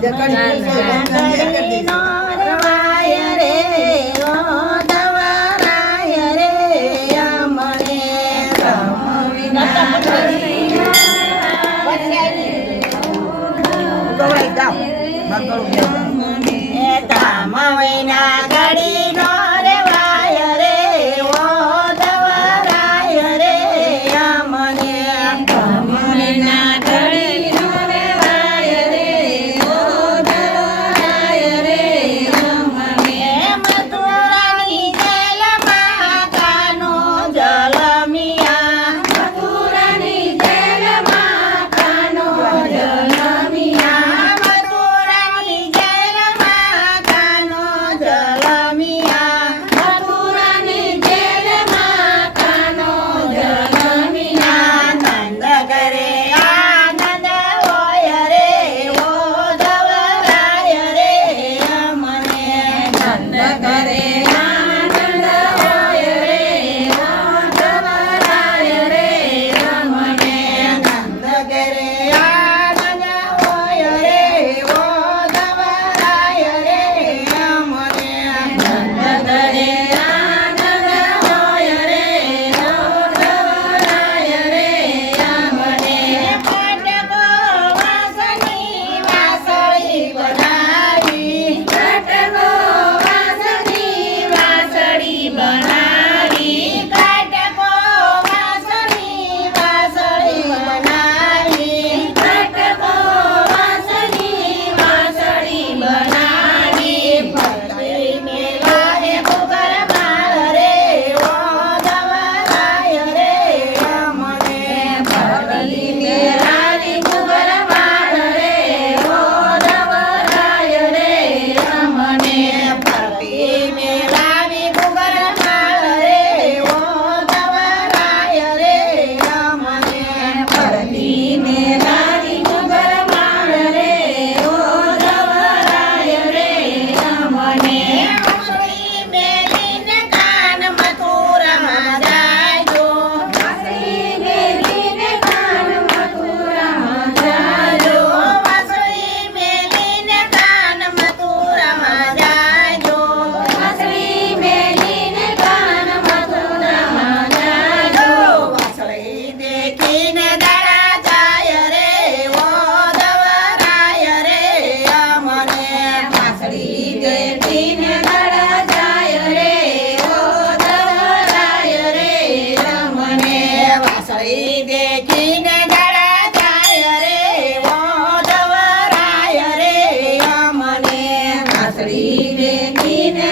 નો રવાય રે ઓ દવરાય રે અમને તમ વિના ઘડી ગવાઈ ગાવ એ તમ વિના ઘડી નો રવાય રે ઓ દવરાય રે અમને તમ વિના ઘડી નો રવાય રે ઓ દવરાય રે અમને મથુરાની જેલમાં કાનો જલમિયા મથુરાની જેલમાં કાનો જલમિયા મથુરાની જેલમાં કાનો જલમિયા મથુરાની જેલમાં કાનો જલમિયા નંદ કરે આનંદ હોય રે ઓ દવરાય રે અમને નંદ કરે આનંદ હોય રે ઓ દવરાય રે અમને નંદ કરે આનંદ હોય રે ઓ દવરાય રે અમને નંદ કરે આનંદ હોય રે ઓ દવરાય રે અમને પાટકો વાસની વાસળી બનાવી પાટકો વાસની વાસળી બનાવી પાટકો વાસની વાસળી બનાવી પાટકો વાસની વાસળી બનાવી ફરતી મેલારે ભૂગર માળ રે ઓ દવરાય રે અમને ફરતી મેલારી ભૂગર માળ રે ઓ દવરાય રે અમને ફરતી મેલારી ભૂગર માળ રે ઓ દવરાય રે અમને ફરતી મેલારી ભૂગર માળ રે ઓ દવરાય રે અમને વાંસળી મેલીને કાન મથુરામાં જાયજો વાંસળી મેલીને કાન મથુરામાં જાયજો વાંસળી મેલીને કાન મથુરામાં જાયજો વાંસળી મેલીને કાન મથુરામાં જાયજો વાંસળી દેખીને દાડા જાય રે ઓ દવરાય રે અમને વાંસળી દેખીને દાડા જાય રે ઓ દવરાય રે અમને વાંસળી દેખીને દાડા જાય રે ઓ દવરાય રે અમને વાંસળી દેખીને